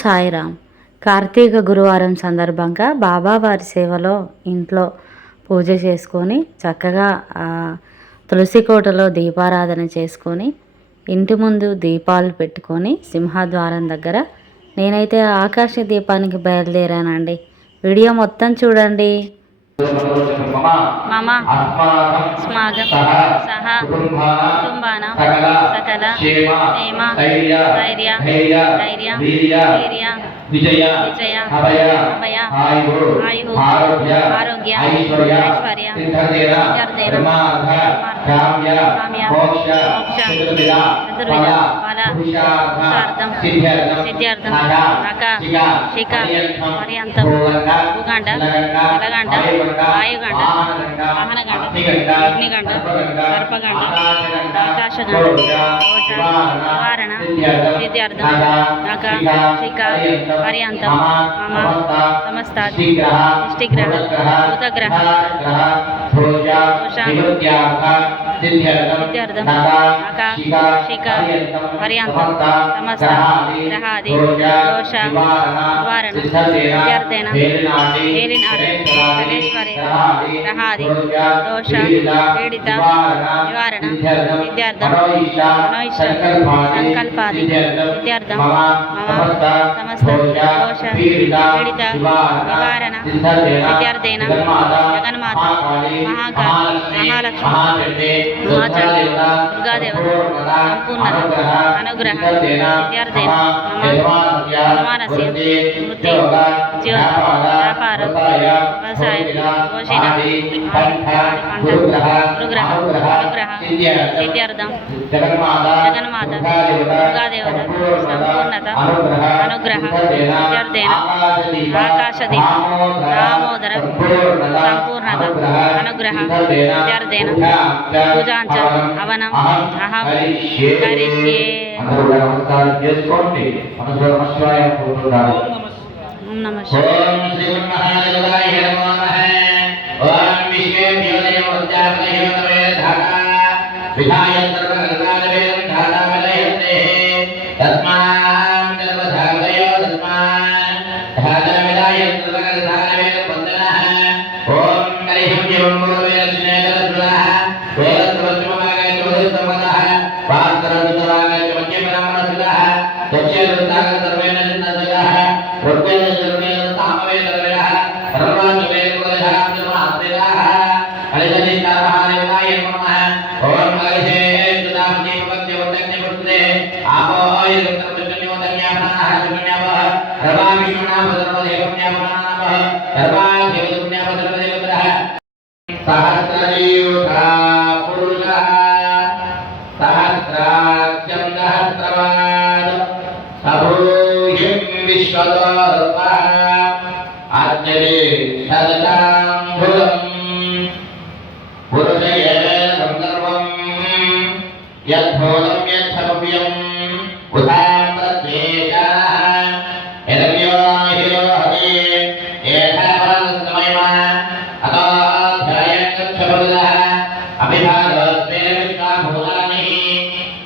సాయిరామ్. కార్తీక గురువారం సందర్భంగా బాబావారి సేవలో ఇంట్లో పూజ చేసుకొని చక్కగా తులసి కోటలో దీపారాధన చేసుకొని ఇంటి ముందు దీపాలు పెట్టుకొని సింహద్వారం దగ్గర నేనైతే ఆకాశ దీపానికి బయలుదేరానండి. వీడియో మొత్తం చూడండి. మమ స్మాగం సహ కుటుంబానాం సకల క్షేమ ధైర్య వీర్య విజయ అభయ ఆయు ఆరోగ్య ఐశ్వర్య సిద్ధార్థేన కామ్య మోక్ష చతుర్విధ ఫల పురుషార్థం సిద్ధ్యర్థం నక శిఖ పర్యంతం భూగండ జలగండ వాయుగండ వాహనగండ అగ్నిగండ సర్పగండ ఆకాశగండ దోష నివారణ సిద్ధ్యర్థం నక శిఖ పర్యంతం మమ సమస్తాది ఇష్టిగ్రహ భూతగ్రహ దోష సిద్ధ్యర్థం నక శిఖ పర్యంతం సమస్త గ్రహాది దోష నివారణ సిద్ధ్యర్థేన ఏలినాడు కలేశ్వరి గ్రహాది దోష పీడిత నివారణ సిద్ధ్యర్థం మనోయిష సంకల్పాది సిద్ధ్యర్థం మమ సమస్త దోష పీడిత నివారణ సిద్ధ్యర్థేన జగన్మాత మహాలక్ష్మి మహాచండి దుర్గాదేవత సంపూర్ణత అనుగ్రహ సిద్ధ్యర్థేన మమ సమానస్య వృత్తి ఉద్యోగ వ్యాపార వ్యవసాయ పోషణ పంట గురుగ్రహ అనుగ్రహ సిద్ధ్యర్థం జగన్మాత దుర్గాదేవత సంపూర్ణత అనుగ్రహ సిద్ధ్యర్థేన ఆకాశదీప దామోదర సంపూర్ణత అనుగ్రహ సిద్ధ్యర్థేన పూజాంచ హవనం అహం కరిష్యే. ఓం నమః సహస్రజీవుషా పురుషః సహస్రాక్షం సహస్రవాన్ సభూహిం విశ్వదోర్పః అజ్ఞే సదతాంబులం పురుషయే సందర్భం యద్భూతం యచ్చవ్యం ఉదాం ప్రత్యేకః యదవ్యో హిరో హరి ఏషావరం సమయమా అతో అభిభాగోస్మే విశ్వాభూతాని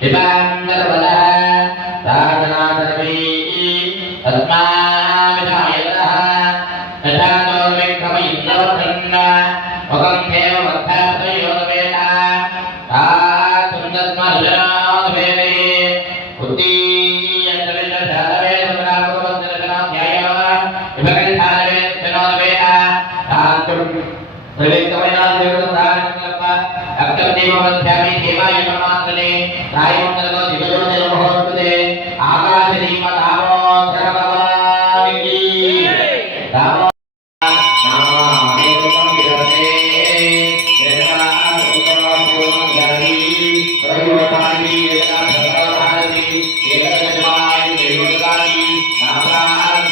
దివాంతర్వదః రాజనాథర్వీ తస్మావిధాయతః తథాతో విక్రమయింద్రవధన్న ముఖం దేవ మధ్యాప్తయోగవేద తాసుందస్మర్జనాద్వేదే ఉద్దీయంతవిశ్వశాలవే సుమరామృతవంతరశనాధ్యాయవ విభగంధానవే శనోదవేద తాంతుం త్రివిక్రమైన అక్తమదేవధ్యామి దేవాయ పరమాత్మనే రాయమండలో దివయోజన మహోత్సవే ఆకాశ దీప దామోదర భగవానికి దామో నామేకం విరతే జగన్నాథపుత్రపుత్రమధ్యామి ప్రయోగాని ఏకదాసరహారతి ఏకదశమాయ దేవతాని నామరాజ.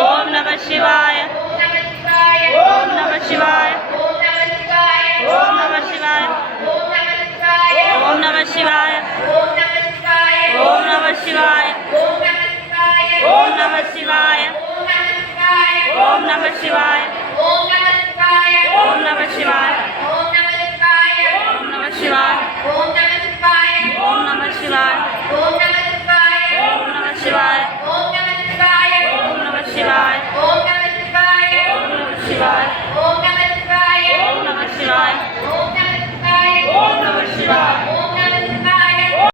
ఓం నమః శివాయ. ఓం నమః శివాయ. ఓం నమః శివాయ. ఓం నమః శివాయ. ఓం शिवाय